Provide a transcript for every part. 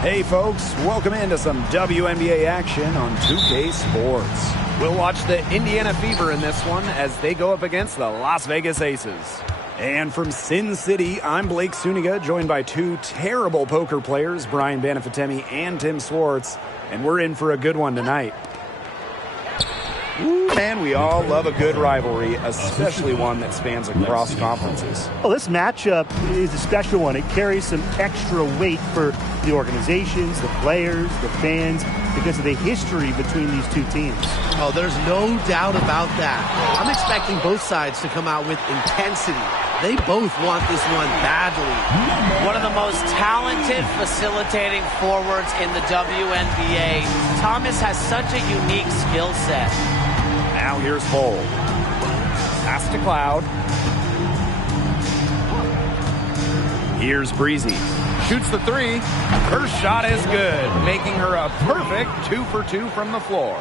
Hey folks, welcome into some WNBA action on 2K Sports. We'll watch the Indiana Fever in this one as they go up against the Las Vegas Aces. And from Sin City, I'm Blake Suniga, joined by two terrible poker players, Brian Banafitemi and Tim Swartz, and we're in for a good one tonight. Ooh, man, we all love a good rivalry, especially one that spans across conferences. Well, this matchup is a special one. It carries some extra weight for the organizations, the players, the fans, because of the history between these two teams. Oh, there's no doubt about that. I'm expecting both sides to come out with intensity. They both want this one badly. One of the most talented facilitating forwards in the WNBA. Thomas has such a unique skill set. Now here's Cole. Pass to Cloud. Here's Breezy. Shoots the three. Her shot is good, making her a perfect 2 for 2 from the floor.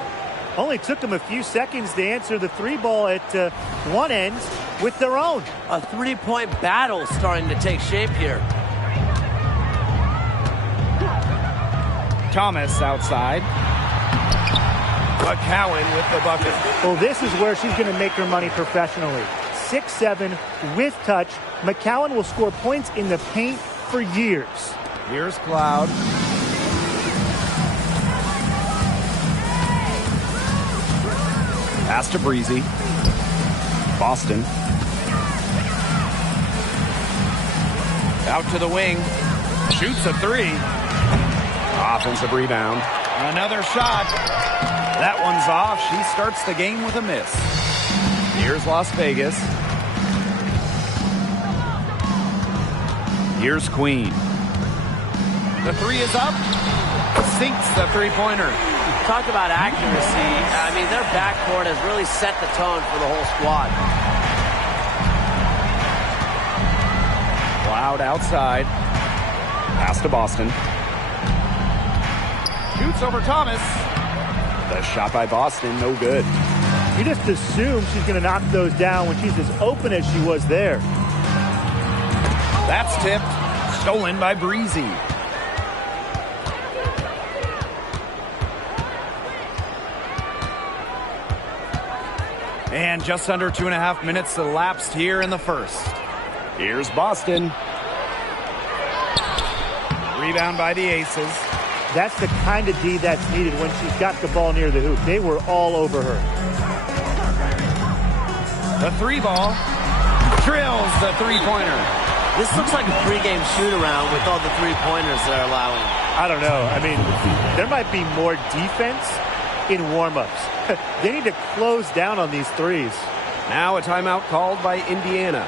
Only took them a few seconds to answer the three ball at one end with their own. A three-point battle starting to take shape here. Thomas outside. McCowan with the bucket. Well, this is where she's going to make her money professionally. 6'7", with touch. McCowan will score points in the paint for years. Here's Cloud. Pass to Breezy. Boston. Out to the wing. Shoots a three. Offensive rebound. Another shot. That one's off. She starts the game with a miss. Here's Las Vegas. Here's Queen. The three is up. Sinks the three-pointer. Talk about accuracy. I mean, their backcourt has really set the tone for the whole squad. Cloud outside. Pass to Boston. Shoots over Thomas. The shot by Boston, no good. You just assume she's going to knock those down when she's as open as she was there. That's tipped. Stolen by Breezy. And just under 2.5 minutes elapsed here in the first. Here's Boston. Rebound by the Aces. That's the kind of D that's needed when she's got the ball near the hoop. They were all over her. The three ball. Drills the three-pointer. This looks like a pregame shoot-around with all the three-pointers they're allowing. I don't know. I mean, there might be more defense in warm-ups. They need to close down on these threes. Now a timeout called by Indiana.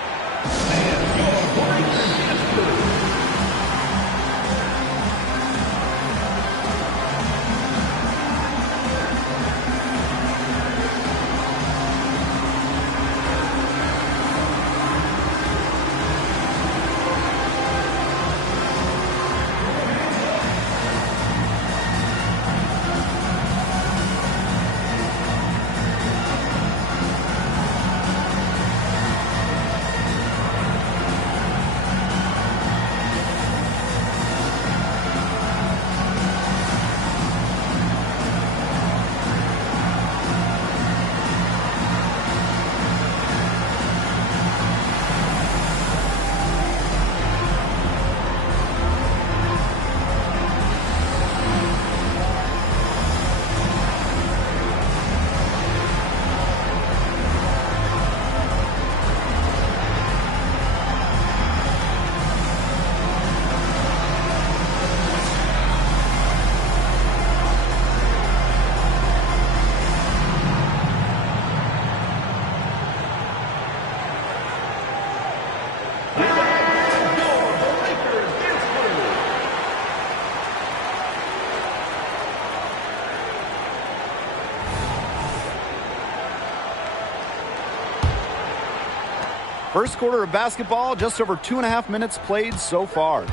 First quarter of basketball, just over 2.5 minutes played so far.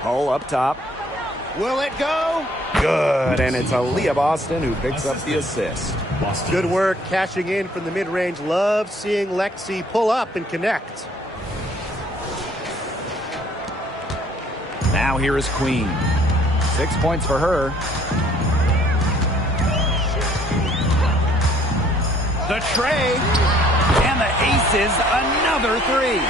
Hull up top. Will it go? Good, and it's Aaliyah Boston who picks up the assist. Good work cashing in from the mid-range. Love seeing Lexi pull up and connect. Now here is Queen. 6 points for her. The tray, and the aces, another three.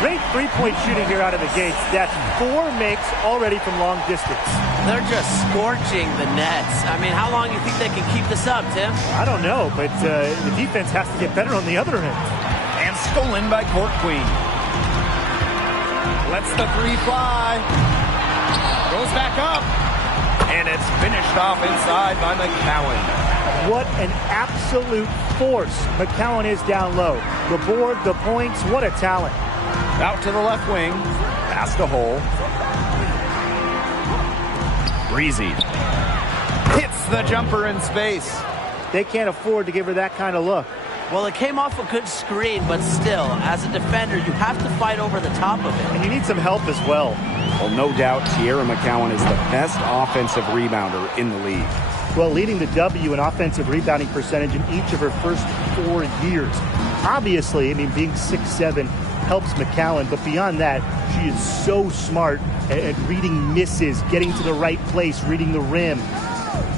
Great three-point shooting here out of the gates. That's 4 makes already from long distance. They're just scorching the nets. I mean, how long do you think they can keep this up, Tim? I don't know, but the defense has to get better on the other end. And stolen by Court Queen. Lets the three fly. Goes back up. And it's finished off inside by McCowan. What an absolute force McCowan is down low. The board, the points, what a talent. Out to the left wing. Past the hole. Breezy. Hits the jumper in space. They can't afford to give her that kind of look. Well, it came off a good screen, but still, as a defender, you have to fight over the top of it. And you need some help as well. Well, no doubt, Tierra McCowan is the best offensive rebounder in the league. Well, leading the W in offensive rebounding percentage in each of her first 4 years. Obviously, I mean, being 6'7" helps McCowan, but beyond that, she is so smart at reading misses, getting to the right place, reading the rim.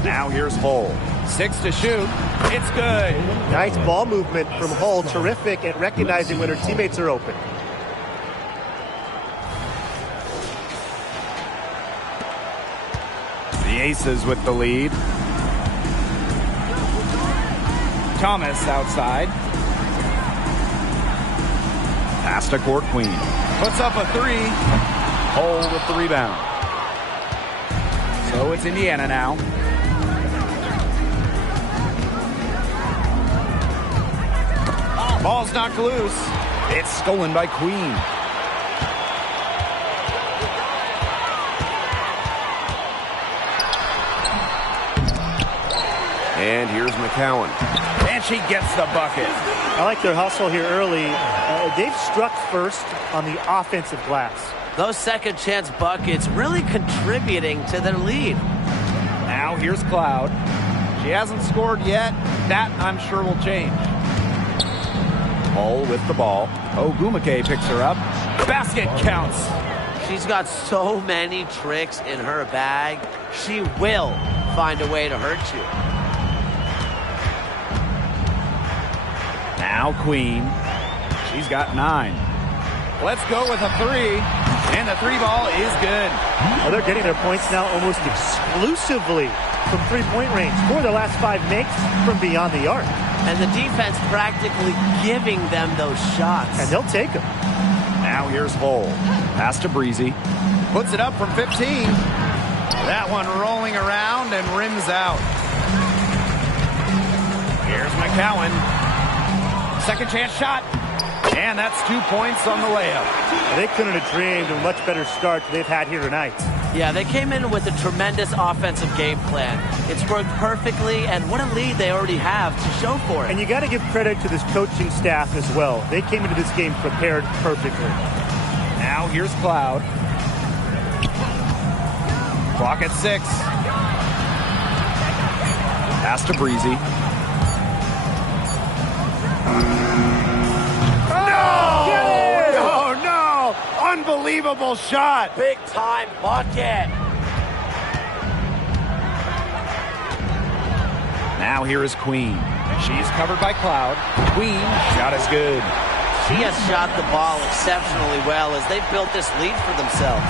Now here's Hull. 6 to shoot. It's good. Nice ball movement from Hull. Terrific at recognizing when her teammates are open. The Aces with the lead. Thomas outside. Pass to Court Queen. Puts up a three. Hull with the rebound. So it's Indiana now. Ball's knocked loose. It's stolen by Queen. And here's McCowan. And she gets the bucket. I like their hustle here early. They've struck first on the offensive glass. Those second chance buckets really contributing to their lead. Now here's Cloud. She hasn't scored yet. That, I'm sure, will change. Hull with the ball. Ogumake picks her up. Basket counts. She's got so many tricks in her bag. She will find a way to hurt you. Now Queen. She's got 9. Let's go with a three. And the three ball is good. Well, they're getting their points now almost exclusively from three-point range. 4 of their last 5 makes from beyond the arc. And the defense practically giving them those shots. And they'll take them. Now here's Hull. Pass to Breezy. Puts it up from 15. That one rolling around and rims out. Here's McCowan. Second chance shot. And that's 2 points on the layup. They couldn't have dreamed of a much better start they've had here tonight. Yeah, they came in with a tremendous offensive game plan. It's worked perfectly, and what a lead they already have to show for it. And you got to give credit to this coaching staff as well. They came into this game prepared perfectly. Now here's Cloud. Clock at 6. Pass to Breezy. Unbelievable shot. Big time bucket. Now here is Queen. She's covered by Cloud. Queen, shot is good. She has shot the ball exceptionally well as they've built this lead for themselves.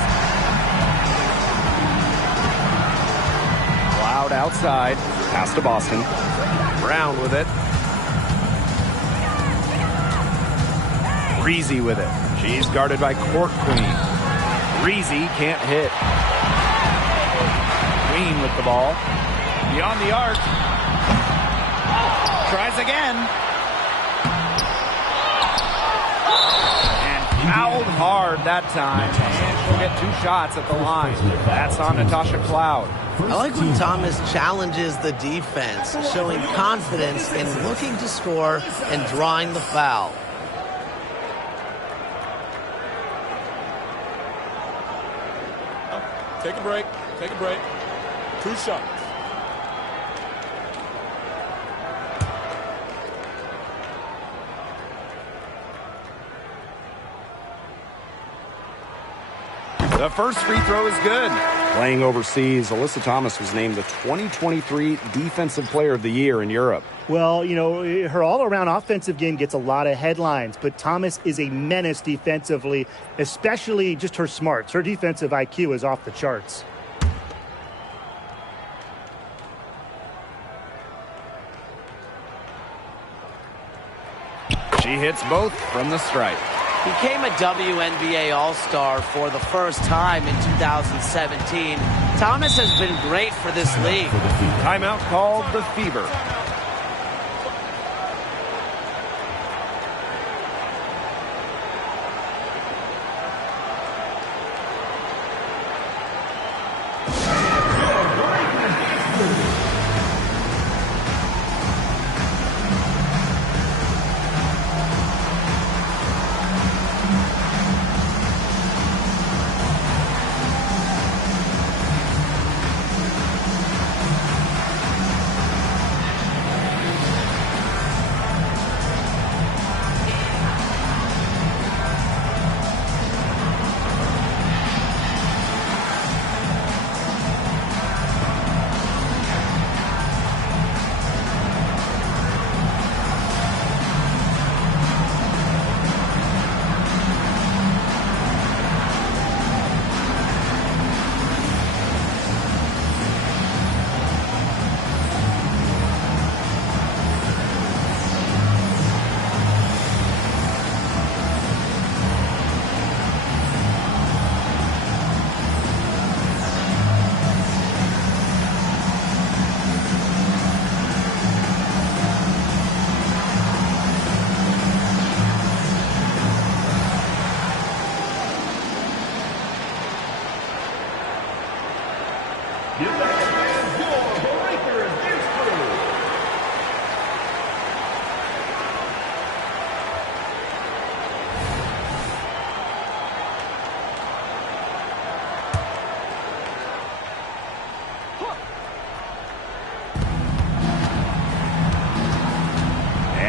Cloud outside. Pass to Boston. Brown with it. Breezy with it. She's guarded by Court Queen. Breezy can't hit. Queen with the ball. Beyond the arc. Tries again. And fouled hard that time. And she'll get 2 shots at the line. That's on Natasha Cloud. I like when Thomas challenges the defense, showing confidence in looking to score and drawing the foul. Take a break. Take a break. 2 shots. The first free throw is good. Playing overseas, Alyssa Thomas was named the 2023 Defensive Player of the Year in Europe. Well, you know, her all-around offensive game gets a lot of headlines, but Thomas is a menace defensively, especially just her smarts. Her defensive IQ is off the charts. She hits both from the stripe. Became a WNBA All-Star for the first time in 2017. Thomas has been great for this league. Timeout called the Fever.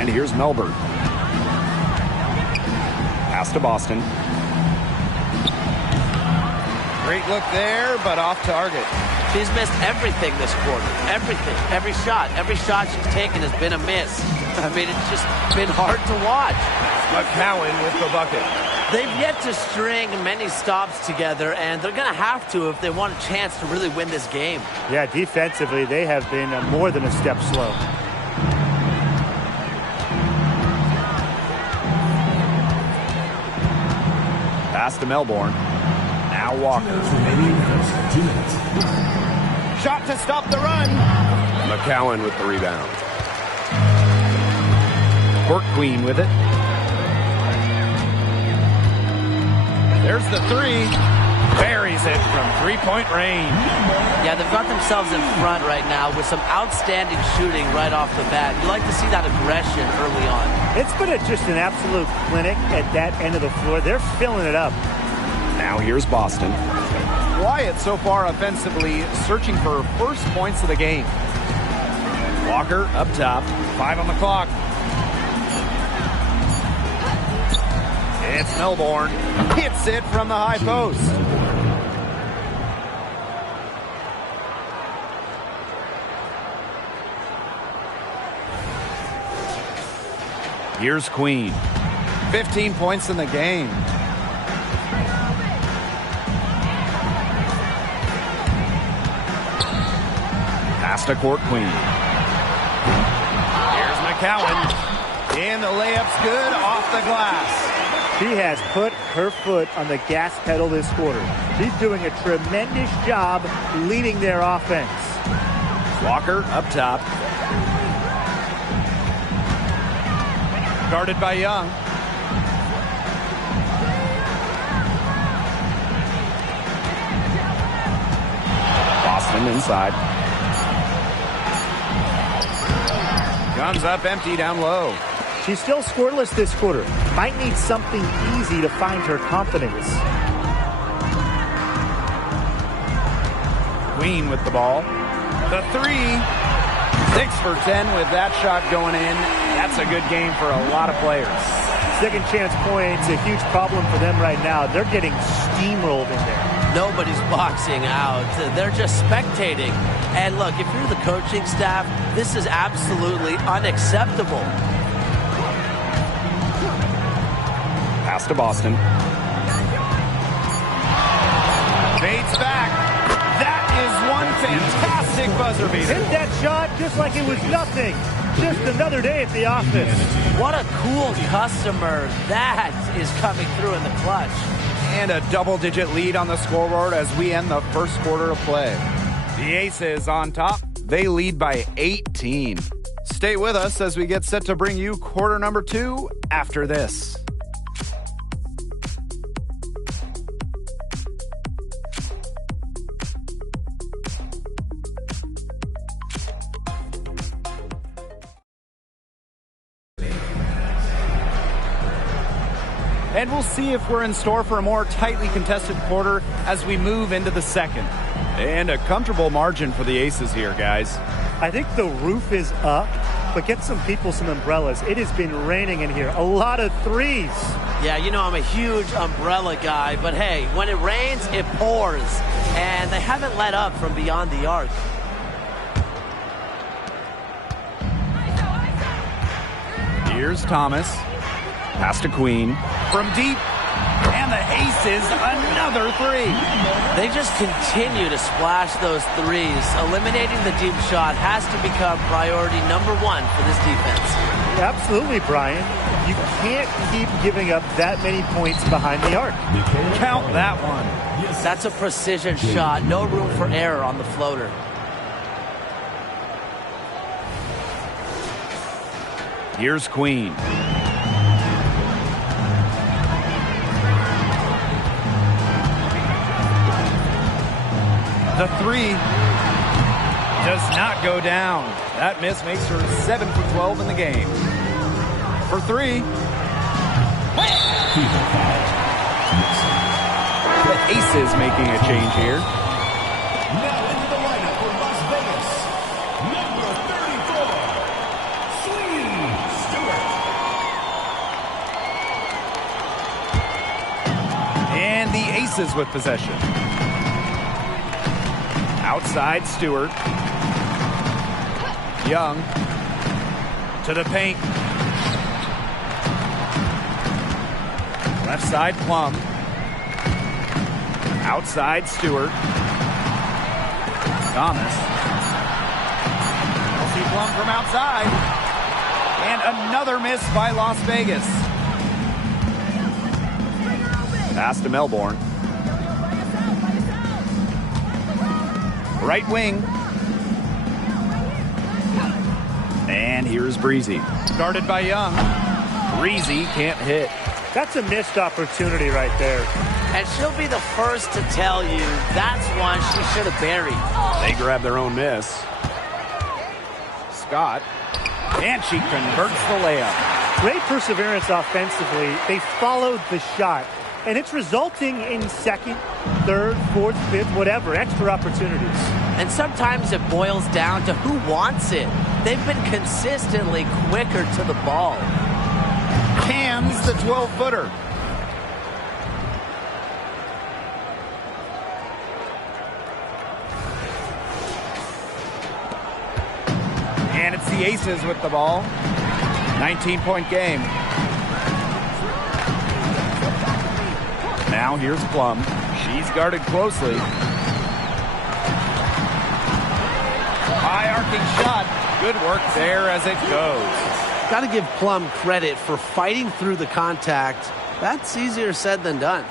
And here's Melbourne. Pass to Boston. Great look there, but off target. She's missed everything this quarter. Everything. Every shot she's taken has been a miss. I mean, it's just been hard to watch. McCowan with the bucket. They've yet to string many stops together, and they're going to have to if they want a chance to really win this game. Yeah, defensively, they have been more than a step slow. Pass to Melbourne. Now Walker. Shot to stop the run. McCowan with the rebound. Court Queen with it. There's the three. Buries it from three-point range. Yeah, they've got themselves in front right now with some outstanding shooting right off the bat. You like to see that aggression early on. It's been just an absolute clinic at that end of the floor. They're filling it up. Now here's Boston. Quiet so far offensively, searching for first points of the game. Walker up top, 5 on the clock. It's Melbourne. Hits it from the high post. Here's Queen. 15 points in the game. Pass to Court Queen. Here's McCowan. And the layup's good off the glass. She has put her foot on the gas pedal this quarter. She's doing a tremendous job leading their offense. Walker up top. Guarded by Young. Boston inside. Guns up empty down low. She's still scoreless this quarter. Might need something easy to find her confidence. Queen with the ball. The three. 6 for 10 with that shot going in. That's a good game for a lot of players. Second chance points, a huge problem for them right now. They're getting steamrolled in there. Nobody's boxing out. They're just spectating. And look, if you're the coaching staff, this is absolutely unacceptable. Pass to Boston. Fades back. That is one fantastic buzzer beater. Hit that shot just like it was nothing. Just another day at the office. What a cool customer. That is coming through in the clutch. And a double-digit lead on the scoreboard as we end the first quarter of play. The Aces on top. They lead by 18. Stay with us as we get set to bring you quarter number 2 after this. And we'll see if we're in store for a more tightly contested quarter as we move into the second. And a comfortable margin for the Aces here, guys. I think the roof is up, but get some people some umbrellas. It has been raining in here. A lot of threes. Yeah, you know I'm a huge umbrella guy, but hey, when it rains, it pours. And they haven't let up from beyond the arc. Here's Thomas. Pass to Queen. From deep. And the Aces, another three. They just continue to splash those threes. Eliminating the deep shot has to become priority number 1 for this defense. Absolutely, Brian. You can't keep giving up that many points behind the arc. Count that one. That's a precision shot. No room for error on the floater. Here's Queen. The three does not go down. That miss makes her 7 for 12 in the game. For 3. The Aces making a change here. Now into the lineup for Las Vegas, number 34, Sweeney Stewart. And the Aces with possession. Outside Stewart. Young to the paint. Left side Plum. Outside Stewart. Thomas. We'll see Plum from outside. And another miss by Las Vegas. Pass to Melbourne. Right wing. And here's Breezy. Guarded by Young. Breezy can't hit. That's a missed opportunity right there. And she'll be the first to tell you that's one she should have buried. They grab their own miss. Scott. And she converts the layup. Great perseverance offensively. They followed the shot. And it's resulting in second, third, fourth, fifth, whatever, extra opportunities. And sometimes it boils down to who wants it. They've been consistently quicker to the ball. Cans the 12-footer. And it's the Aces with the ball. 19-point game. Now here's Plum. She's guarded closely. High arcing shot. Good work there as it goes. Got to give Plum credit for fighting through the contact. That's easier said than done.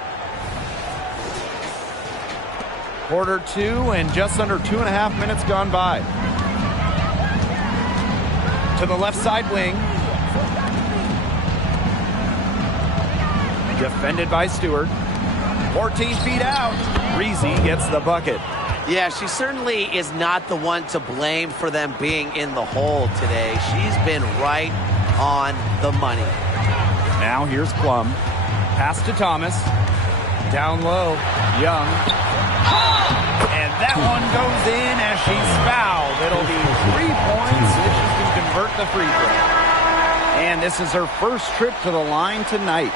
Quarter 2 and just under 2.5 minutes gone by. To the left side wing. Defended by Stewart. 14 feet out. Breezy gets the bucket. Yeah, she certainly is not the one to blame for them being in the hole today. She's been right on the money. Now here's Plum. Pass to Thomas. Down low. Young. And that one goes in as she's fouled. It'll be 3 points if she can convert the free throw. And this is her first trip to the line tonight.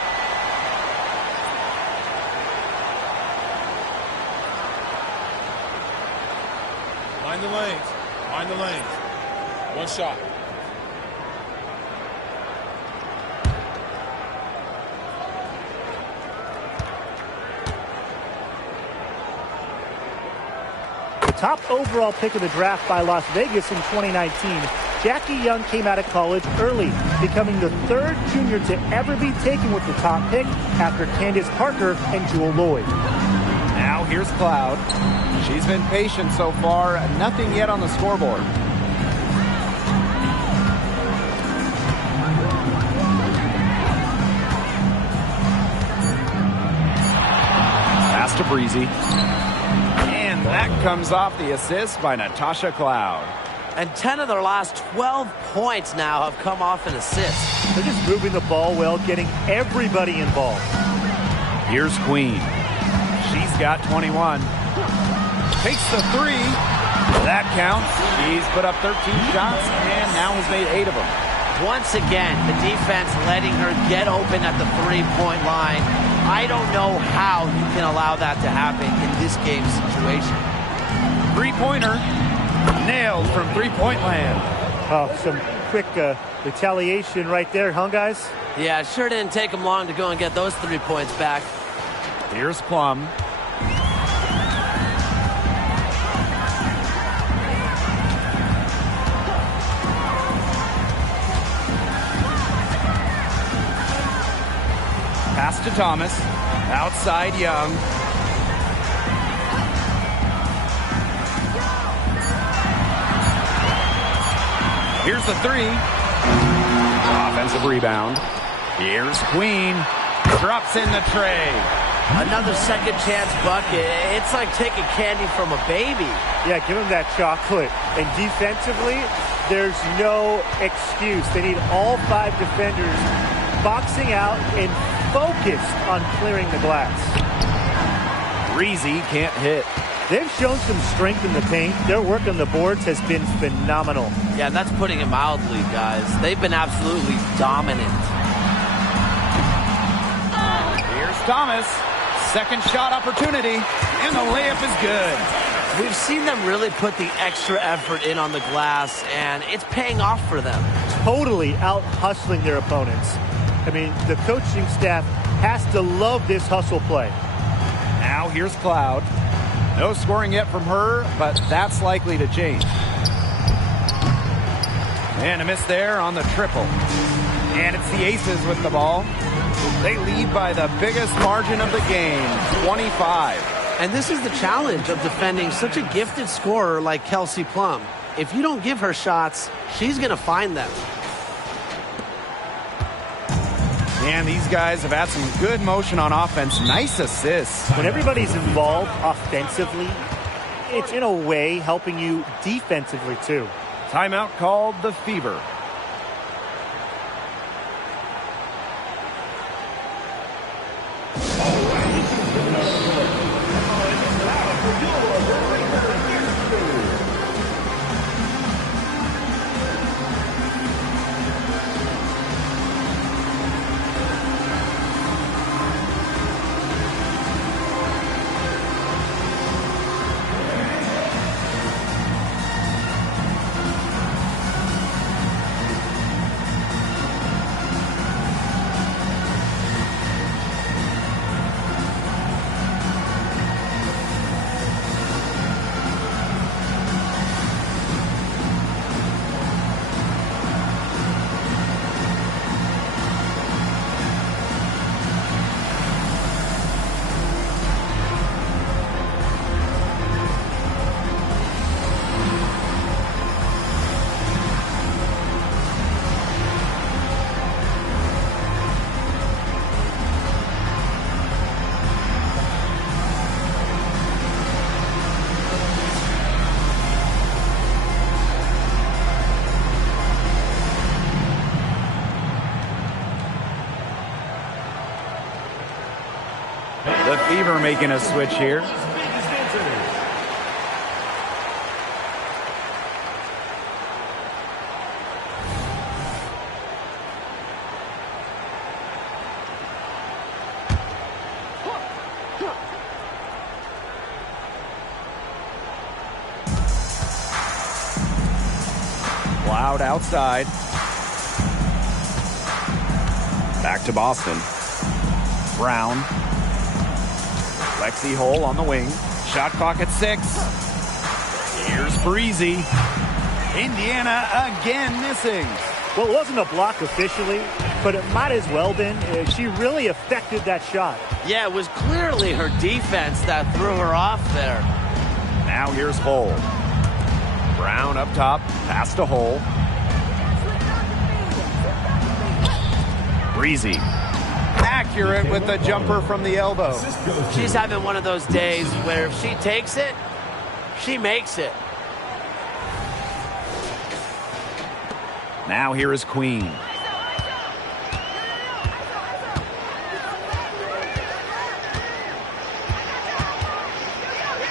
One shot. The top overall pick of the draft by Las Vegas in 2019, Jackie Young came out of college early, becoming the third junior to ever be taken with the top pick after Candace Parker and Jewel Lloyd. Now here's Cloud. She's been patient so far. Nothing yet on the scoreboard. Pass to Breezy. And that comes off the assist by Natasha Cloud. And 10 of their last 12 points now have come off an assist. They're just moving the ball well, getting everybody involved. Here's Queen. She's got 21. Takes the three. That counts. She's put up 13 shots and now has made 8 of them. Once again, the defense letting her get open at the three-point line. I don't know how you can allow that to happen in this game situation. Three-pointer. Nailed from three-point land. Oh, some quick retaliation right there, huh, guys? Yeah, it sure didn't take them long to go and get those 3 points back. Here's Plum. Pass to Thomas. Outside Young. Here's the three. Offensive rebound. Here's Queen. Drops in the tray. Another second chance bucket. It's like taking candy from a baby. Yeah, give them that chocolate. And defensively, there's no excuse. They need all 5 defenders boxing out and focused on clearing the glass. Breezy can't hit. They've shown some strength in the paint. Their work on the boards has been phenomenal. Yeah, that's putting it mildly, guys. They've been absolutely dominant. Here's Thomas. Second shot opportunity, and the layup is good. We've seen them really put the extra effort in on the glass, and it's paying off for them. Totally out-hustling their opponents. I mean, the coaching staff has to love this hustle play. Now here's Cloud. No scoring yet from her, but that's likely to change. And a miss there on the triple. And it's the Aces with the ball. They lead by the biggest margin of the game, 25. And this is the challenge of defending such a gifted scorer like Kelsey Plum. If you don't give her shots, she's going to find them. And these guys have had some good motion on offense. Nice assists. When everybody's involved offensively, it's in a way helping you defensively too. Timeout called the Fever. The Fever making a switch here. Cloud outside. Back to Boston. Brown. Lexi Hole on the wing. Shot clock at 6. Here's Breezy. Indiana again missing. Well, it wasn't a block officially, but it might as well been. She really affected that shot. Yeah, it was clearly her defense that threw her off there. Now here's Hole. Brown up top. Pass to Hole. Breezy. Accurate with the jumper from the elbow. She's having one of those days where if she takes it, she makes it. Now here is Queen.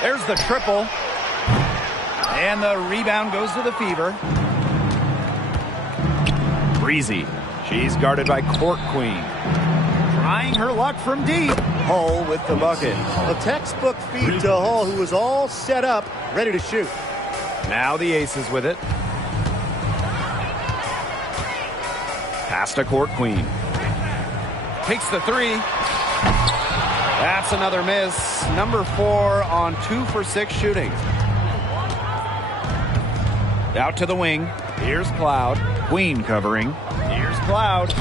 There's the triple. And the rebound goes to the Fever. Breezy. She's guarded by Court Queen. Trying her luck from deep. Hull with the bucket. A textbook feed to Hull, who was all set up, ready to shoot. Now the Aces with it. Pass to Court Queen. Takes the 3. That's another miss. Number 4 on 2 for 6 shooting. Out to the wing. Here's Cloud. Queen covering. Here's Cloud.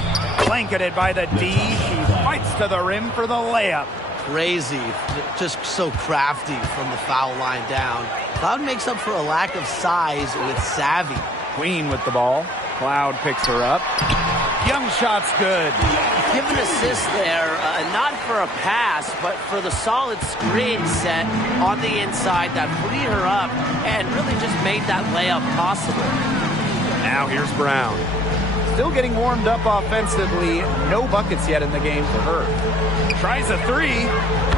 Blanketed by the D. She fights to the rim for the layup. Crazy. Just so crafty from the foul line down. Cloud makes up for a lack of size with savvy. Queen with the ball. Cloud picks her up. Young shot's good. Give an assist there, not for a pass, but for the solid screen set on the inside that freed her up and really just made that layup possible. Now here's Brown. Still getting warmed up offensively. No buckets yet in the game for her. Tries a 3,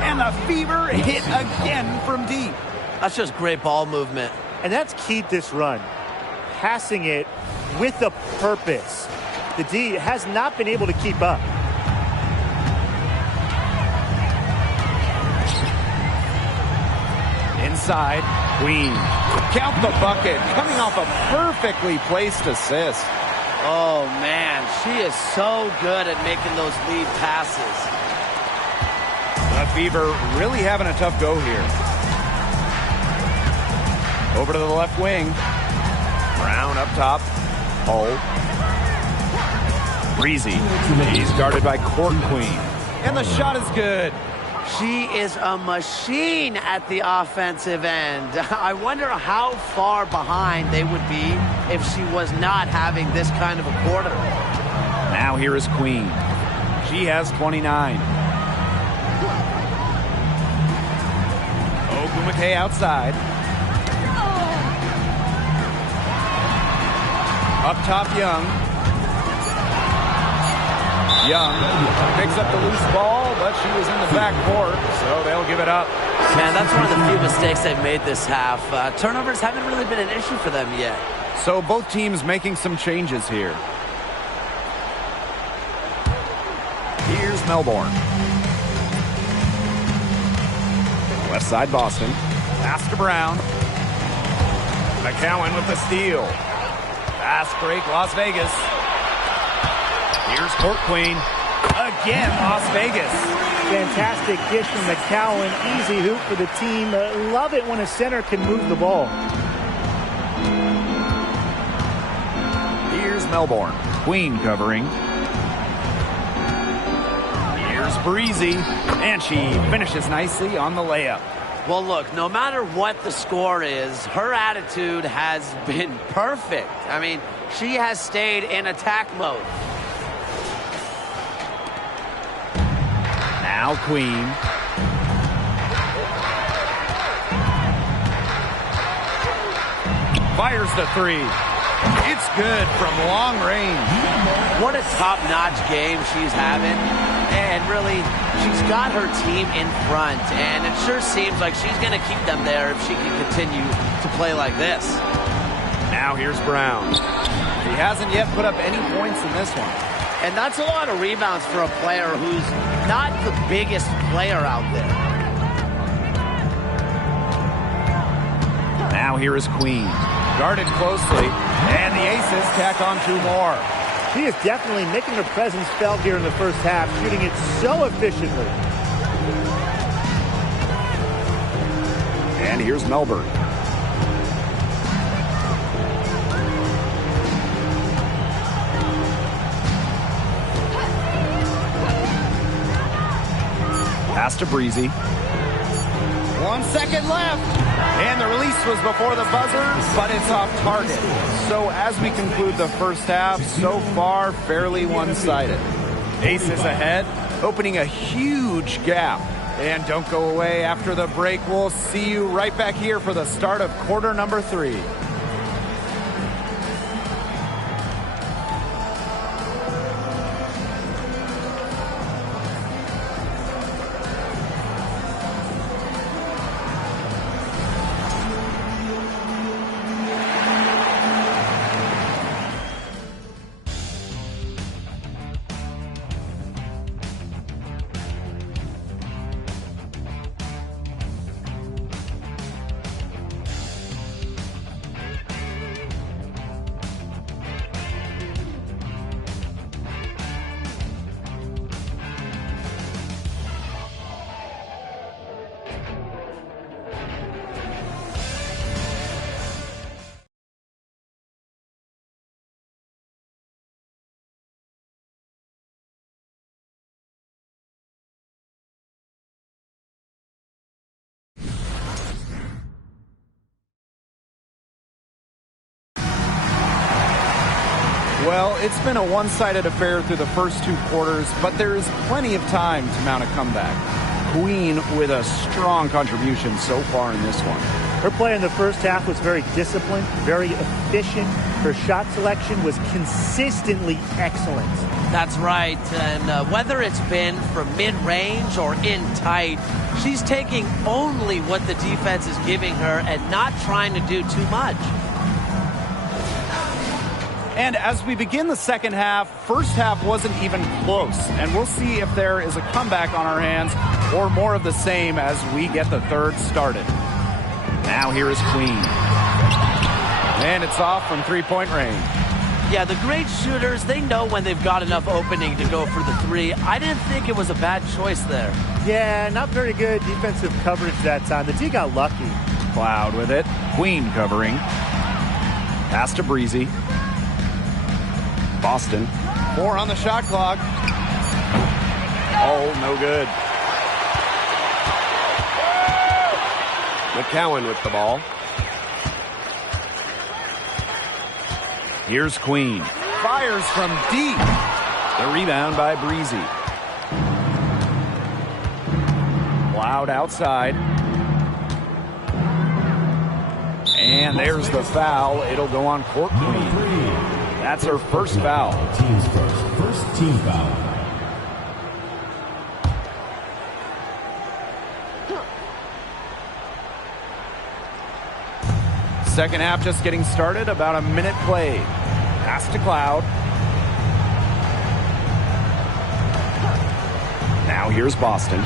and the Fever hit again from deep. That's just great ball movement. And that's keyed this run. Passing it with a purpose. The D has not been able to keep up. Inside, Queen. Count the bucket, coming off a perfectly placed assist. Oh, man, she is so good at making those lead passes. The Fever really having a tough go here. Over to the left wing. Brown up top. Hull. Breezy. He's guarded by Court Queen. And the shot is good. She is a machine at the offensive end. I wonder how far behind they would be if she was not having this kind of a quarter. Now here is Queen. She has 29. Ogumake outside. Up top, Young. Young picks up the loose ball, but she was in the backcourt, so they'll give it up. Man, that's one of the few mistakes they've made this half. Turnovers haven't really been an issue for them yet. So both teams making some changes here. Here's Melbourne. Left side, Boston. Pass to Brown. McCowan with the steal. Fast break, Las Vegas. Here's Court Queen. Again, Las Vegas. Fantastic dish from McCowan. Easy hoop for the team. Love it when a center can move the ball. Here's Melbourne. Queen covering. Here's Breezy. And she finishes nicely on the layup. Well, look, no matter what the score is, her attitude has been perfect. I mean, she has stayed in attack mode. Now Queen. Fires the 3. It's good from long range. What a top-notch game she's having. And really, she's got her team in front. And it sure seems like she's going to keep them there if she can continue to play like this. Now here's Brown. He hasn't yet put up any points in this one. And that's a lot of rebounds for a player who's not the biggest player out there. Now here is Queen. Guarded closely, and the Aces tack on 2 more. She is definitely making her presence felt here in the first half, shooting it so efficiently. And here's Melbourne. Pass to Breezy. 1 second left. And the release was before the buzzer, but it's off target. So as we conclude the first half, so far fairly one-sided. Aces ahead, opening a huge gap. And don't go away after the break. We'll see you right back here for the start of quarter number 3. Well, it's been a one-sided affair through the first 2 quarters, but there is plenty of time to mount a comeback. Queen with a strong contribution so far in this one. Her play in the first half was very disciplined, very efficient. Her shot selection was consistently excellent. That's right, and whether it's been from mid-range or in tight, she's taking only what the defense is giving her and not trying to do too much. And as we begin the second half, first half wasn't even close. And we'll see if there is a comeback on our hands or more of the same as we get the third started. Now here is Queen. And it's off from 3-point range. Yeah, the great shooters, they know when they've got enough opening to go for the 3. I didn't think it was a bad choice there. Yeah, not very good defensive coverage that time. The D got lucky. Cloud with it. Queen covering. Pass to Breezy. Boston. 4 on the shot clock. Oh, no good. McCowan with the ball. Here's Queen. Fires from deep. The rebound by Breezy. Loud outside. And there's the foul. It'll go on court Queen. That's her first foul. Team's first team foul. Second half just getting started, about a minute played. Pass to Cloud. Now here's Boston.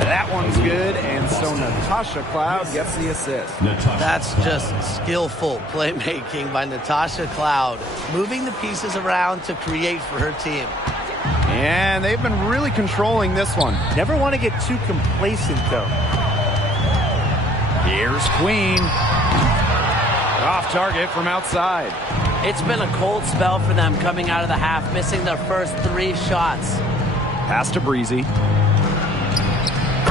That one's good, and so Natasha Cloud gets the assist. That's just skillful playmaking by Natasha Cloud, moving the pieces around to create for her team. And they've been really controlling this one. Never want to get too complacent, though. Here's Queen. Off target from outside. It's been a cold spell for them coming out of the half, missing their first 3 shots. Pass to Breezy.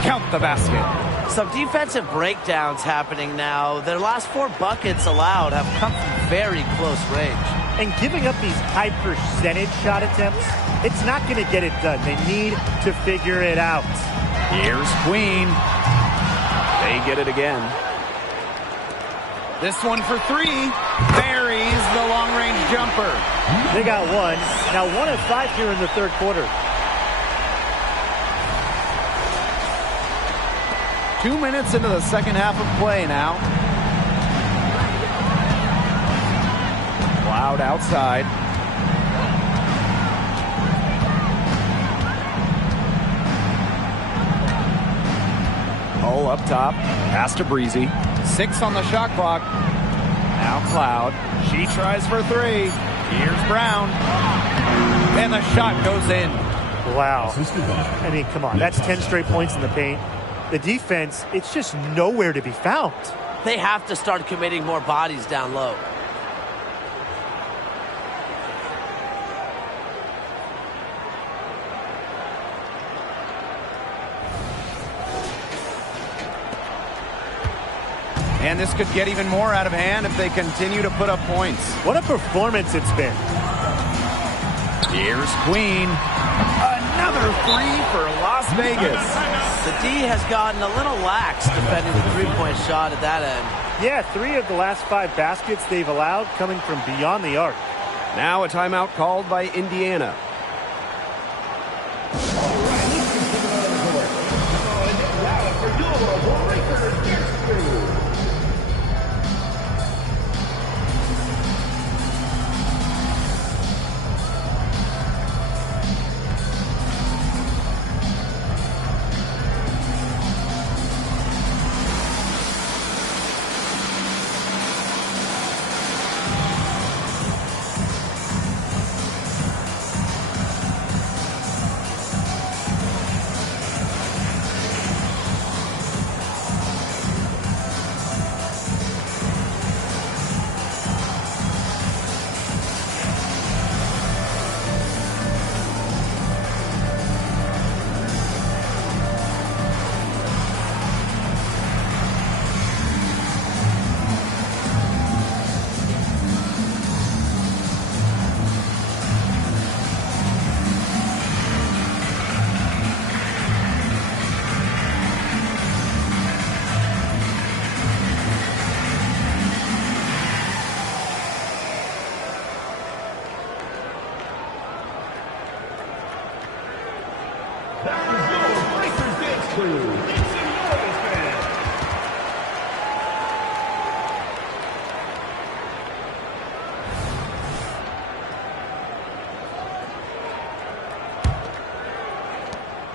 Count the basket. Some defensive breakdowns happening now. Their last 4 buckets allowed have come from very close range. And giving up these high percentage shot attempts, it's not going to get it done. They need to figure it out. Here's Queen. They get it again. This one for 3. Buries the long-range jumper. They got one. Now 1 of 5 here in the third quarter. 2 minutes into the second half of play now. Cloud outside. Hull up top. Pass to Breezy. 6 on the shot clock. Now Cloud. She tries for three. Here's Brown. And the shot goes in. Wow. I mean, come on. That's 10 straight points in the paint. The defense, it's just nowhere to be found. They have to start committing more bodies down low. And this could get even more out of hand if they continue to put up points. What a performance it's been. Here's Queen. Another three for Las Vegas. The D has gotten a little lax defending the three-point shot at that end. Yeah, 3 of the last 5 baskets they've allowed coming from beyond the arc. Now a timeout called by Indiana.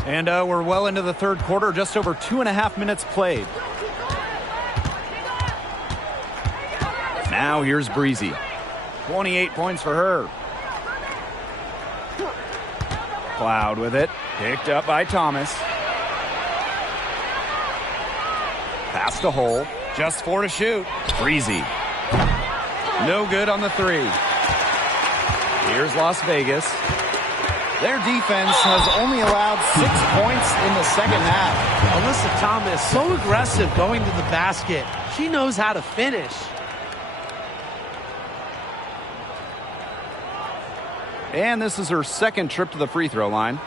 And we're well into the third quarter, just over 2.5 minutes played. Now here's Breezy. 28 points for her. Cloud with it. Picked up by Thomas. Pass to Hole. Just 4 to shoot. Breezy. No good on the 3. Here's Las Vegas. Their defense has only allowed 6 points in the second half. Alyssa Thomas, so aggressive going to the basket. She knows how to finish. And this is her second trip to the free throw line.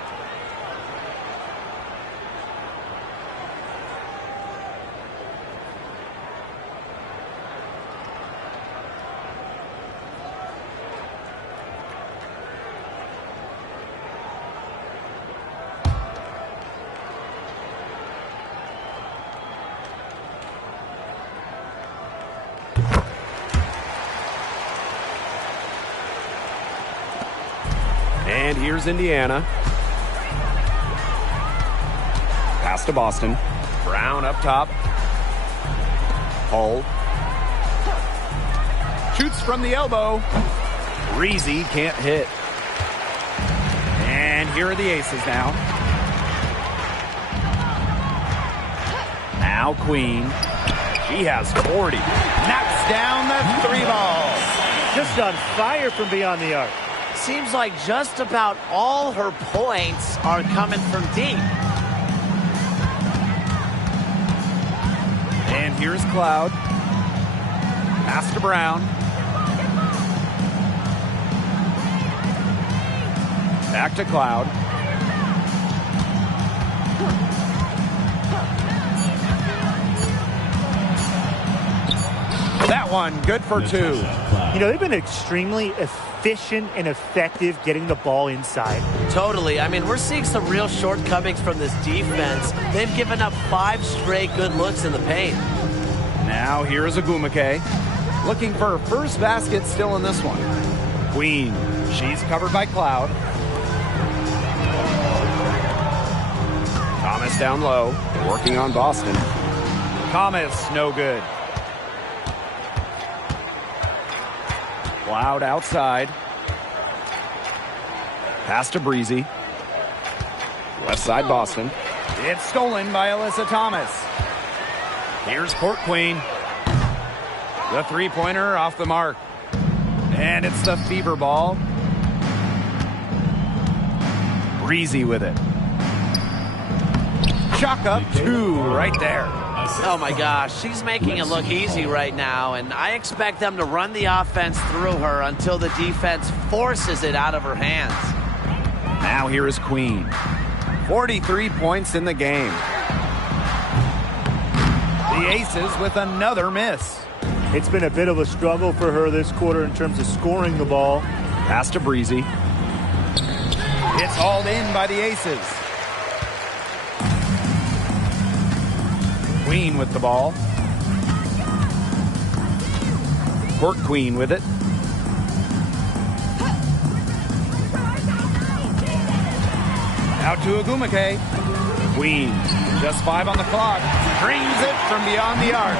And here's Indiana. Pass to Boston. Brown up top. Hull. Shoots from the elbow. Breezy can't hit. And here are the aces now. Now Queen. She has 40. Knocks down the 3 ball. Just on fire from beyond the arc. Seems like just about all her points are coming from deep. And here's Cloud. Pass to Brown. Back to Cloud. That one, good for 2. You know, they've been extremely efficient and effective getting the ball inside. Totally. I mean, we're seeing some real shortcomings from this defense. They've given up 5 straight good looks in the paint. Now here's Agumake. Looking for her first basket still in this one. Queen. She's covered by Cloud. Thomas down low. Working on Boston. Thomas, no good. Cloud outside. Pass to Breezy. Left side Boston. It's stolen by Alyssa Thomas. Here's Court Queen. The three-pointer off the mark. And it's the fever ball. Breezy with it. Chalk up two right there. Oh my gosh, she's making it look easy right now, and I expect them to run the offense through her until the defense forces it out of her hands. Now here is Queen. 43 points in the game. The Aces with another miss. It's been a bit of a struggle for her this quarter in terms of scoring the ball. Pass to Breezy. It's hauled in by the Aces. Queen with the ball. Court Queen with it. Out to Agumake. Queen, just 5 on the clock. Drains it from beyond the arc.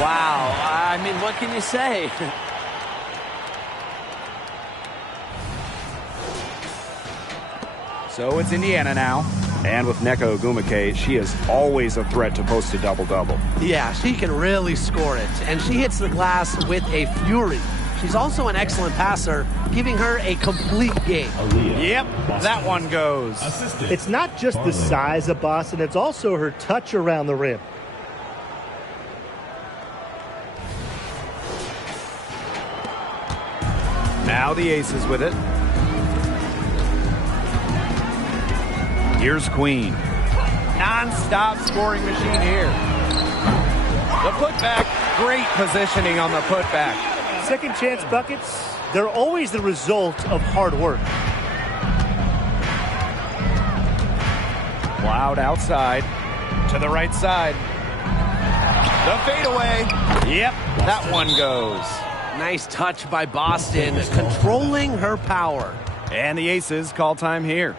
Wow, I mean, what can you say? So it's Indiana now. And with Nneka Ogwumike, she is always a threat to post a double-double. Yeah, she can really score it, and she hits the glass with a fury. She's also an excellent passer, giving her a complete game. Yep, that one goes. It's not just the size of Boston, it's also her touch around the rim. Now the Aces with it. Here's Queen. Non-stop scoring machine here. The putback, great positioning on the putback. Second chance buckets, they're always the result of hard work. Cloud outside to the right side. The fadeaway. Yep, that one goes. Nice touch by Boston, controlling her power. And the Aces call time here.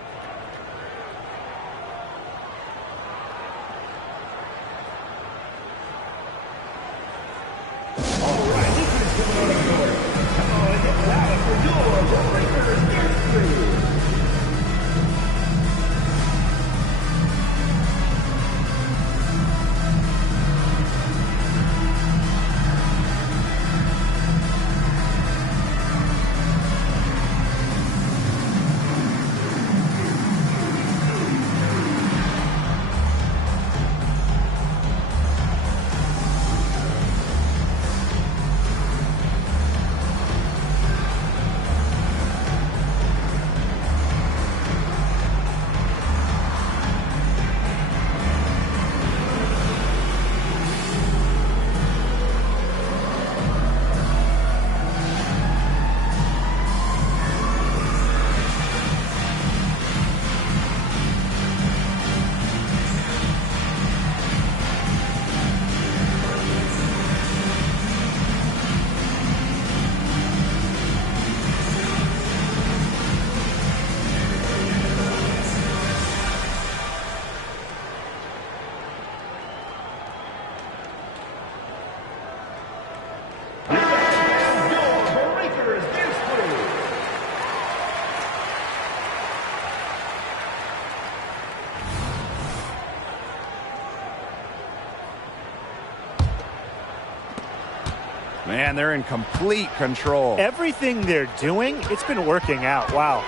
Man, they're in complete control. Everything they're doing, it's been working out. Wow.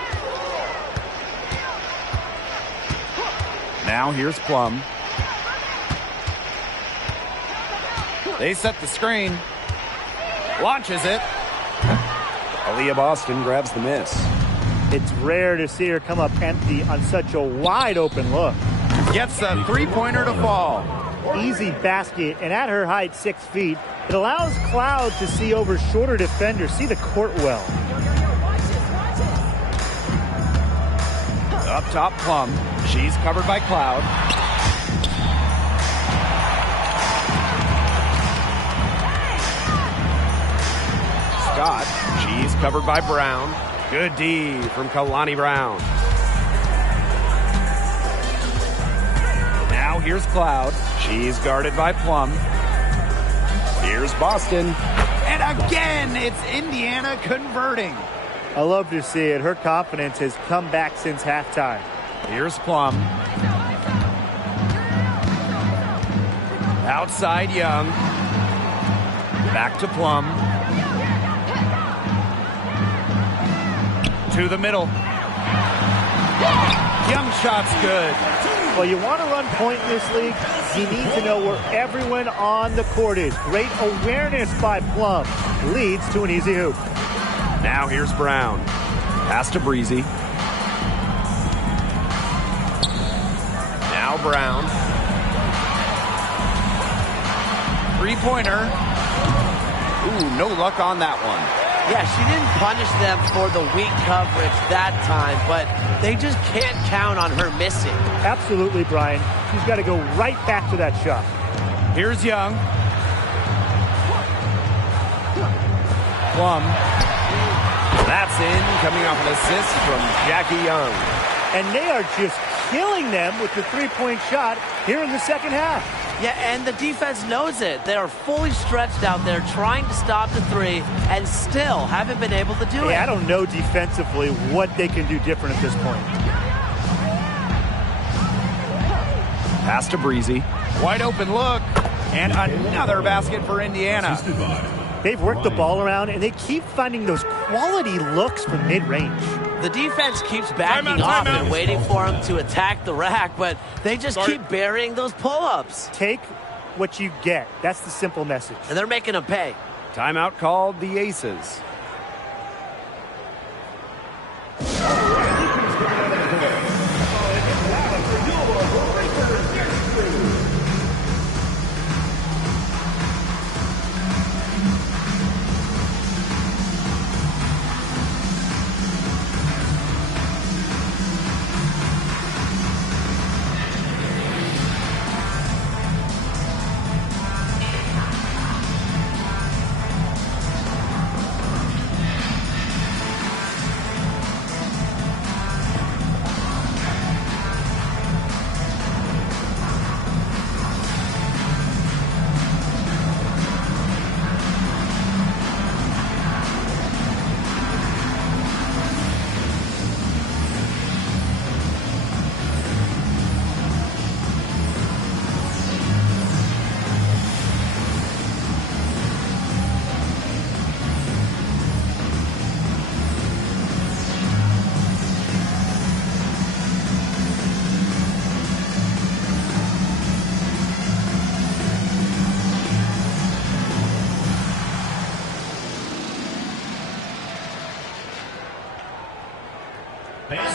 Now here's Plum. They set the screen. Launches it. Aaliyah Boston grabs the miss. It's rare to see her come up empty on such a wide open look. Gets a three-pointer to fall. Easy basket, and at her height, 6 feet, it allows Cloud to see over shorter defenders, see the court well. Up top, Plum. She's covered by Cloud. Scott. She's covered by Brown. Good D from Kalani Brown. Now here's Cloud. She's guarded by Plum. Here's Boston. And again, it's Indiana converting. I love to see it. Her confidence has come back since halftime. Here's Plum. Outside Young. Back to Plum. To the middle. Young shot's good. Well, you want to run point in this league, you need to know where everyone on the court is. Great awareness by Plum. Leads to an easy hoop. Now here's Brown. Pass to Breezy. Now Brown. Three-pointer. Ooh, no luck on that one. Yeah, she didn't punish them for the weak coverage that time, but they just can't count on her missing. Absolutely, Brian. She's got to go right back to that shot. Here's Young. Plum. That's in, coming off an assist from Jackie Young. And they are just killing them with the three-point shot here in the second half. Yeah, and the defense knows it. They are fully stretched out there trying to stop the three and still haven't been able to do it. I don't know defensively what they can do different at this point. Pass to Breezy. Wide open look. And another basket for Indiana. They've worked the ball around, and they keep finding those quality looks from mid-range. The defense keeps backing off and waiting for them to attack the rack, but they just keep burying those pull-ups. Take what you get. That's the simple message. And they're making them pay. Timeout called the Aces.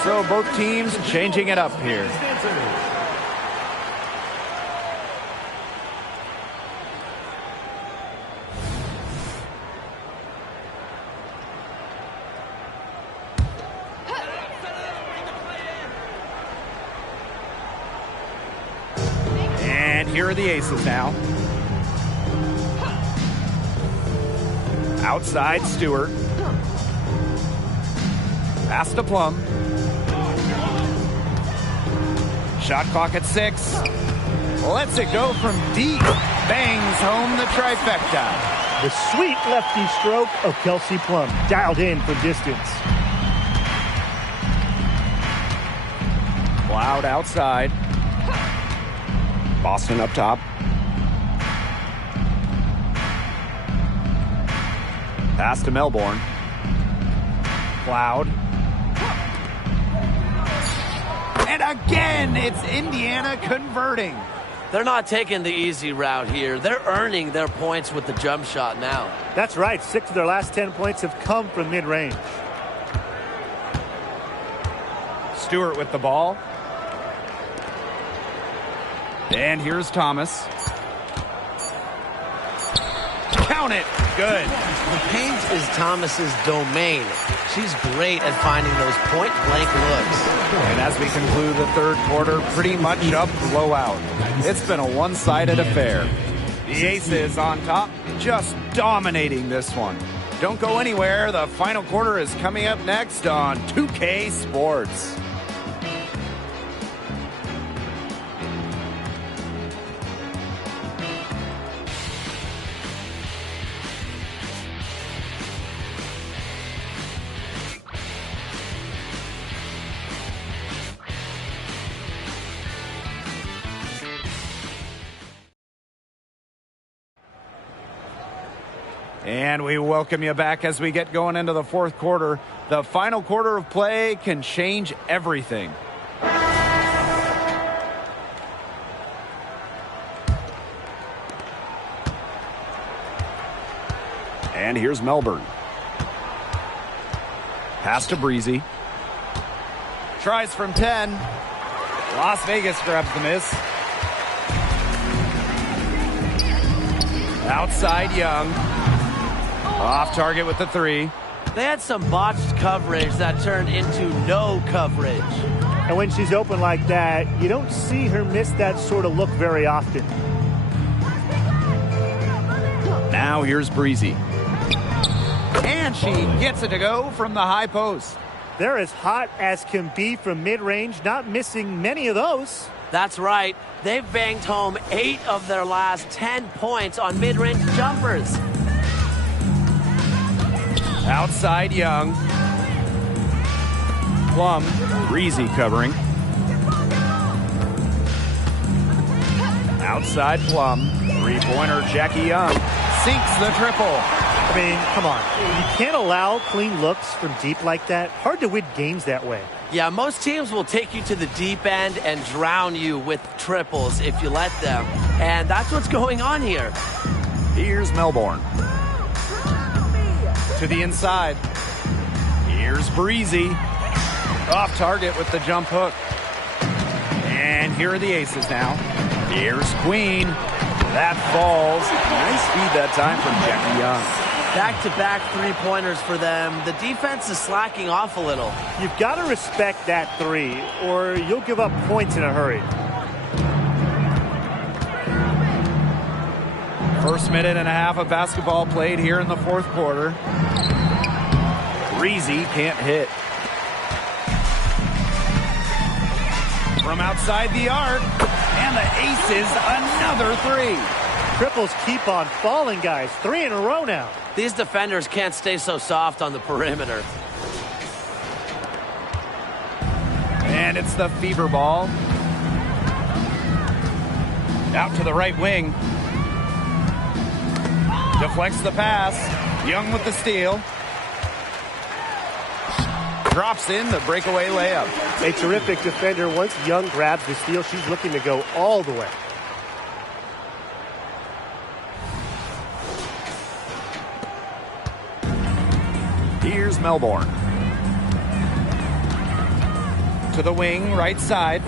So both teams changing it up here. And here are the Aces now. Outside Stewart. Pass to Plum. Shot clock at 6. Lets it go from deep. Bangs home the trifecta. The sweet lefty stroke of Kelsey Plum. Dialed in for distance. Cloud outside. Boston up top. Pass to Melbourne. Cloud. And again, it's Indiana converting. They're not taking the easy route here. They're earning their points with the jump shot now. That's right. 6 of their last 10 points have come from mid-range. Stewart with the ball. And here's Thomas. Count it. Good. The paint is Thomas's domain. She's great at finding those point-blank looks. And as we conclude the third quarter, pretty much a blowout. It's been a one-sided affair. The Aces on top, just dominating this one. Don't go anywhere. The final quarter is coming up next on 2K Sports. And we welcome you back as we get going into the fourth quarter. The final quarter of play can change everything. And here's Melbourne. Pass to Breezy. Tries from 10. Las Vegas grabs the miss. Outside Young. Off target with the 3. They had some botched coverage that turned into no coverage. And when she's open like that, you don't see her miss that sort of look very often. Now here's Breezy. And she gets it to go from the high post. They're as hot as can be from mid-range, not missing many of those. That's right. They've banged home 8 of their last 10 points on mid-range jumpers. Outside Young. Plum. Breezy covering. Outside Plum. Three-pointer Jackie Young. Sinks the triple. I mean, come on. You can't allow clean looks from deep like that. Hard to win games that way. Yeah, most teams will take you to the deep end and drown you with triples if you let them. And that's what's going on here. Here's Melbourne. To the inside. Here's Breezy. Off target with the jump hook. And here are the aces now. Here's Queen. That falls. Nice speed that time from Jackie Young. Back-to-back three-pointers for them. The defense is slacking off a little. You've got to respect that 3, or you'll give up points in a hurry. First minute and a half of basketball played here in the fourth quarter. Breezy can't hit. From outside the arc, and the aces, another 3. Triples keep on falling, guys. 3 in a row now. These defenders can't stay so soft on the perimeter. And it's the fever ball. Out to the right wing. Deflects the pass. Young with the steal. Drops in the breakaway layup. A terrific defender. Once Young grabs the steal, she's looking to go all the way. Here's Melbourne. To the wing, right side.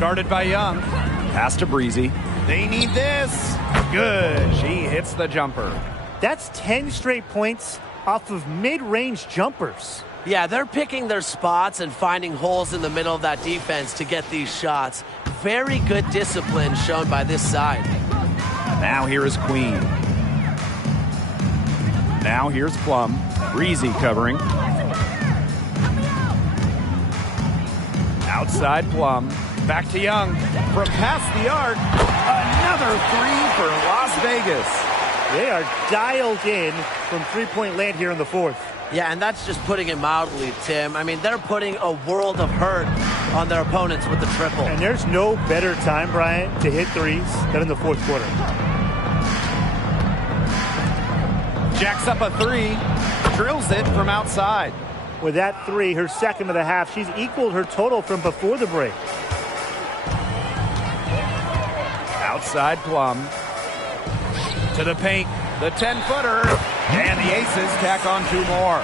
Guarded by Young. Pass to Breezy. They need this. Good. She hits the jumper. That's 10 straight points off of mid-range jumpers. Yeah, they're picking their spots and finding holes in the middle of that defense to get these shots. Very good discipline shown by this side. Now here is Queen. Now here's Plum. Breezy covering. Outside Plum. Back to Young. From past the arc. Another 3 for Las Vegas. They are dialed in from three-point land here in the fourth. Yeah, and that's just putting it mildly, Tim. I mean, they're putting a world of hurt on their opponents with the triple. And there's no better time, Brian, to hit threes than in the fourth quarter. Jacks up a 3. Drills it from outside. With that 3, her second of the half, she's equaled her total from before the break. Outside Plum. To the paint. The 10-footer. And the aces tack on 2 more.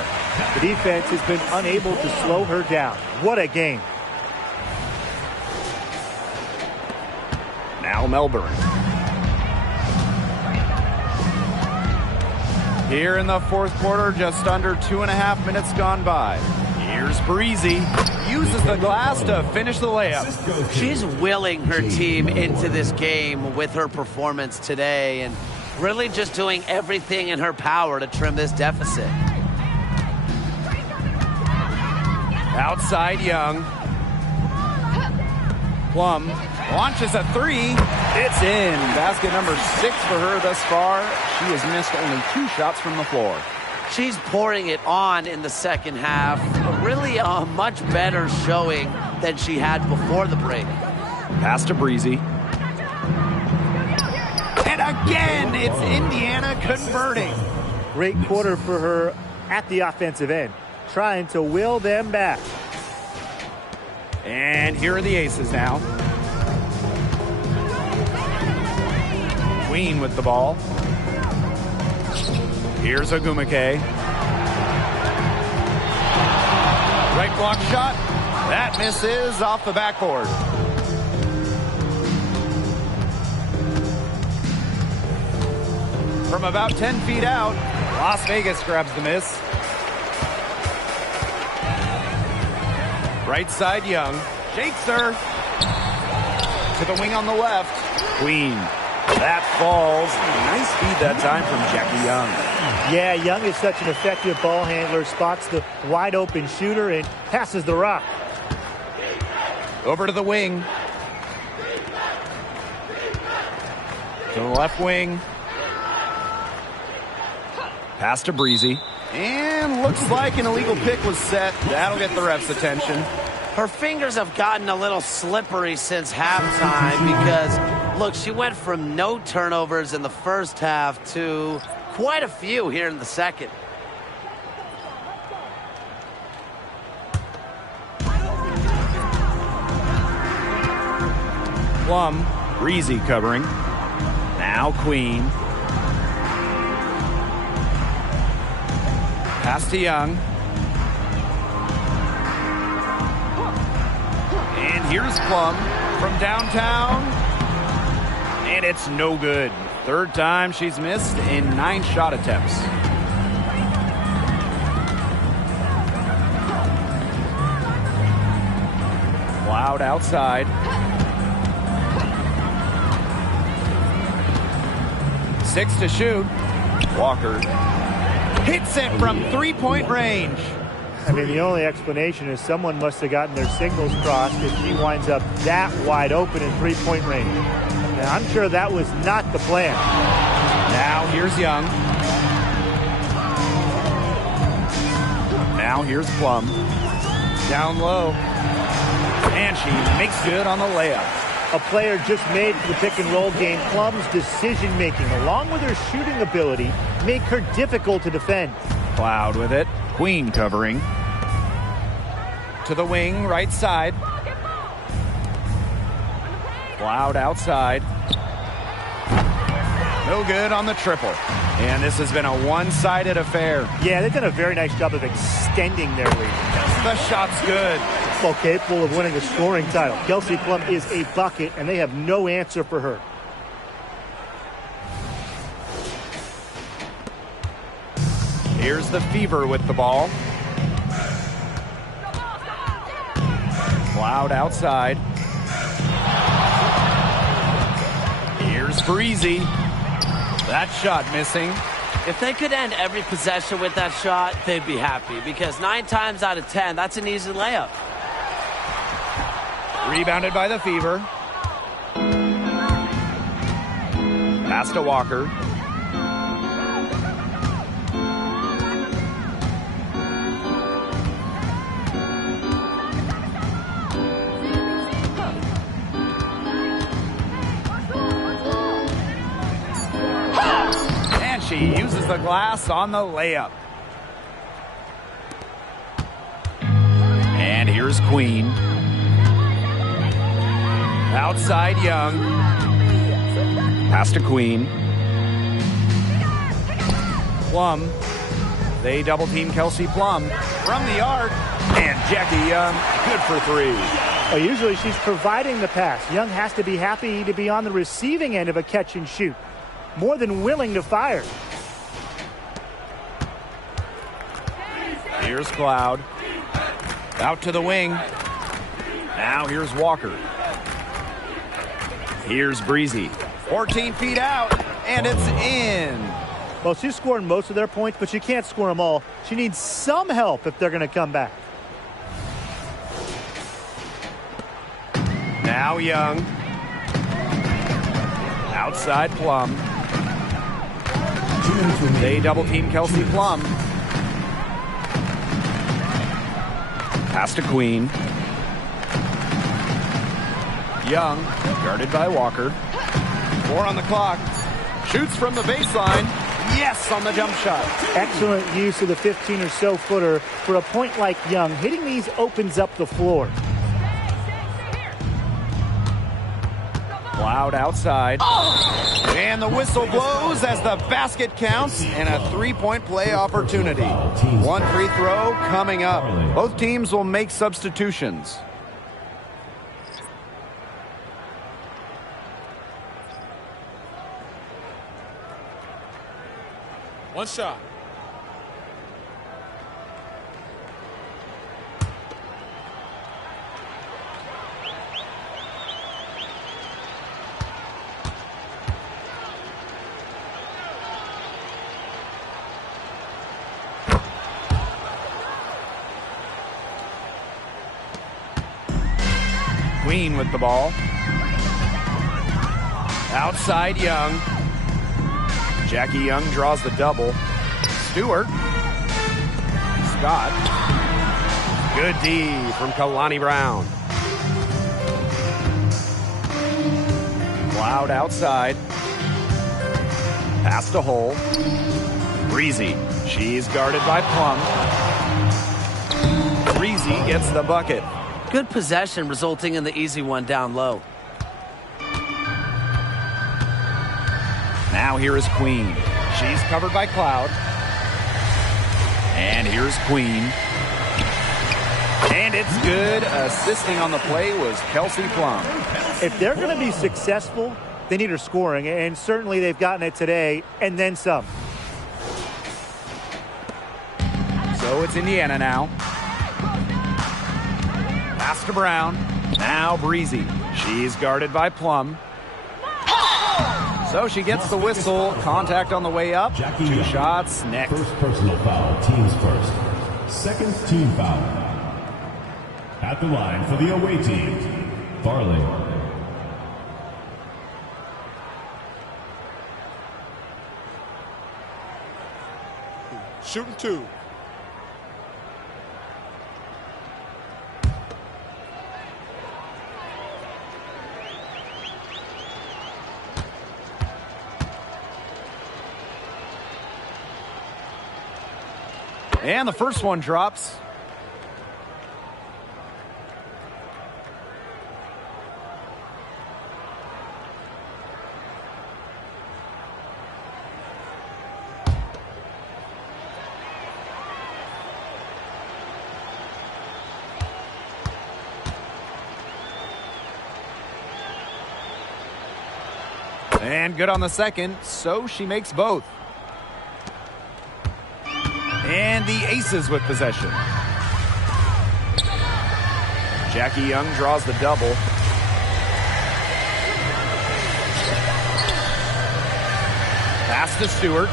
The defense has been unable to slow her down. What a game. Now Melbourne. Here in the fourth quarter, just under 2.5 minutes gone by. Here's Breezy. Uses the glass to finish the layup. She's willing her team into this game with her performance today and really just doing everything in her power to trim this deficit. Outside Young. Plum launches a 3. It's in. Basket number 6 for her thus far. She has missed only 2 shots from the floor. She's pouring it on in the second half. Really a much better showing than she had before the break. Pass to Breezy. And again. It's Indiana converting. Great quarter for her at the offensive end, trying to will them back. And here are the aces now. Queen with the ball. Here's Ogumake. Right block shot. That misses off the backboard. From about 10 feet out, Las Vegas grabs the miss. Right side, Young. Shakes her. To the wing on the left. Queen. That falls. Nice feed that time from Jackie Young. Yeah, Young is such an effective ball handler. Spots the wide open shooter and passes the rock. Over to the wing. To the left wing. Pass to Breezy. And looks like an illegal pick was set. That'll get the ref's attention. Her fingers have gotten a little slippery since halftime because, look, she went from no turnovers in the first half to quite a few here in the second. Plum, Breezy covering. Now Queen. Pass to Young. And here's Plum from downtown. And it's no good. Third time she's missed in 9 shot attempts. Loud outside. 6 to shoot. Walker hits it from 3-point range. I mean, the only explanation is someone must have gotten their signals crossed if she winds up that wide open in 3-point range. Now, I'm sure that was not the plan. Now here's Young. Now here's Plum. Down low. And she makes good on the layup. A player just made for the pick-and-roll game. Plum's decision-making, along with her shooting ability, make her difficult to defend. Cloud with it. Queen covering. To the wing, right side. Cloud outside. No good on the triple. And this has been a one-sided affair. Yeah, they've done a very nice job of extending their lead. The shot's good. Well, capable of winning a scoring title. Kelsey Plum is a bucket, and they have no answer for her. Here's the Fever with the ball. Cloud outside. Here's Breezy. That shot missing. If they could end every possession with that shot, they'd be happy because 9 times out of 10, that's an easy layup. Rebounded by the Fever. Pass to Walker. And she uses the glass on the layup. And here's Queen. Outside Young. Pass to Queen. Plum. They double team Kelsey Plum from the arc. And Jackie Young, good for 3. Well, usually she's providing the pass. Young has to be happy to be on the receiving end of a catch and shoot. More than willing to fire. Here's Cloud. Out to the wing. Now here's Walker. Here's Breezy. 14 feet out, and it's in. Well, she's scoring most of their points, but she can't score them all. She needs some help if they're going to come back. Now Young. Outside Plum. They double team Kelsey Plum. Pass to Queen. Young, guarded by Walker. 4 on the clock. Shoots from the baseline. Yes, on the jump shot. Excellent use of the 15 or so footer for a point like Young. Hitting these opens up the floor. Cloud outside. And the whistle blows as the basket counts and a three-point play opportunity. One free throw coming up. Both teams will make substitutions. One shot. Queen with the ball. Outside Young. Jackie Young draws the double. Stewart. Scott. Good D from Kalani Brown. Cloud outside. Pass to Hole. Breezy. She's guarded by Plum. Breezy gets the bucket. Good possession resulting in the easy one down low. Now here is Queen. She's covered by Cloud. And here's Queen. And it's good. Assisting on the play was Kelsey Plum. If they're going to be successful, they need her scoring, and certainly they've gotten it today, and then some. So it's Indiana now. Pass to Brown. Now Breezy. She's guarded by Plum. So she gets the whistle. Contact on the way up. Jackie Two Young. shots next. First personal foul, teams first. Second team foul. At the line for the away team, Farley. Shooting two. And the first one drops. And good on the second, so she makes both. And the Aces with possession. Jackie Young draws the double. Pass to Stewart.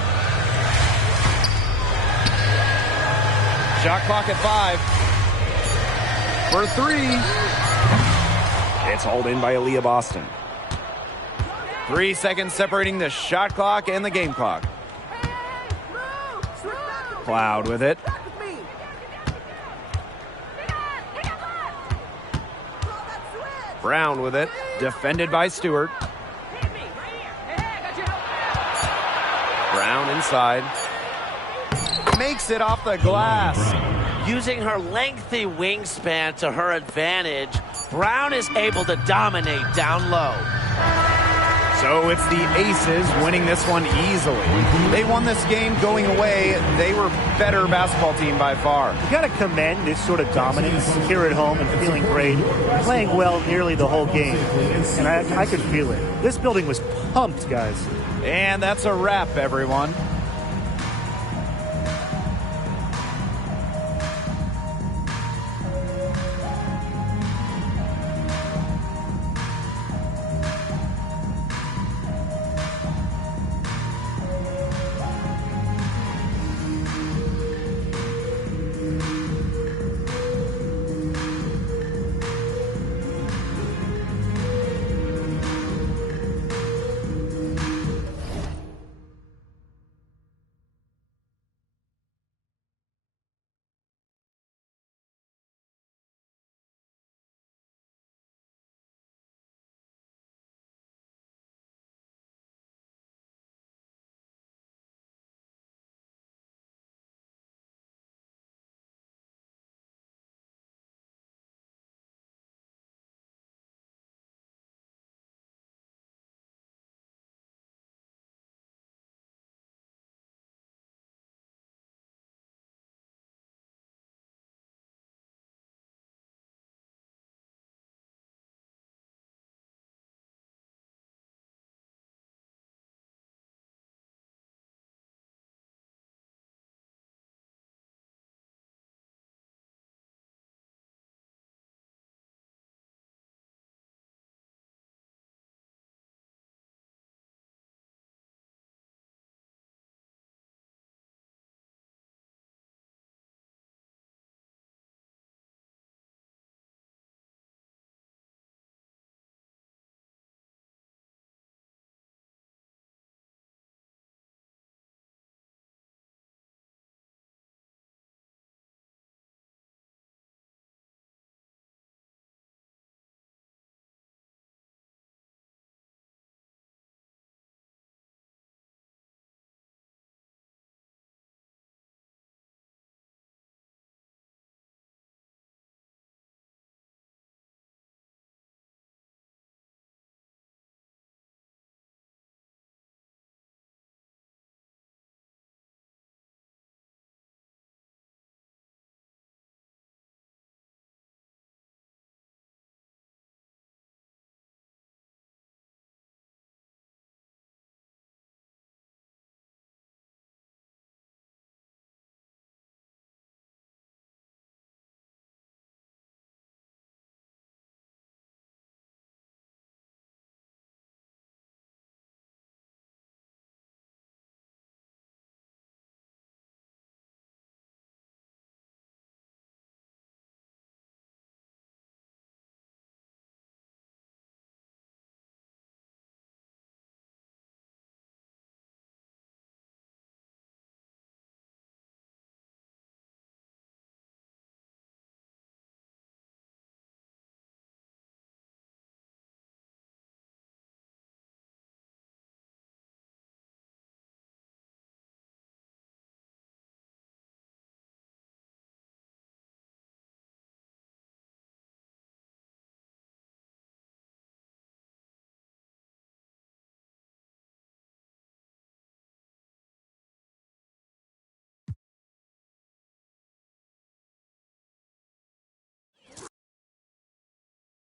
Shot clock at 5. For 3. It's hauled in by Aaliyah Boston. 3 seconds separating the shot clock and the game clock. Cloud with it. Brown with it. Defended by Stewart. Brown inside. Makes it off the glass. Using her lengthy wingspan to her advantage, Brown is able to dominate down low. So it's the Aces winning this one easily. They won this game going away. They were better basketball team by far. You got to commend this sort of dominance here at home and feeling great, playing well nearly the whole game. And I could feel it. This building was pumped, guys. And that's a wrap, everyone.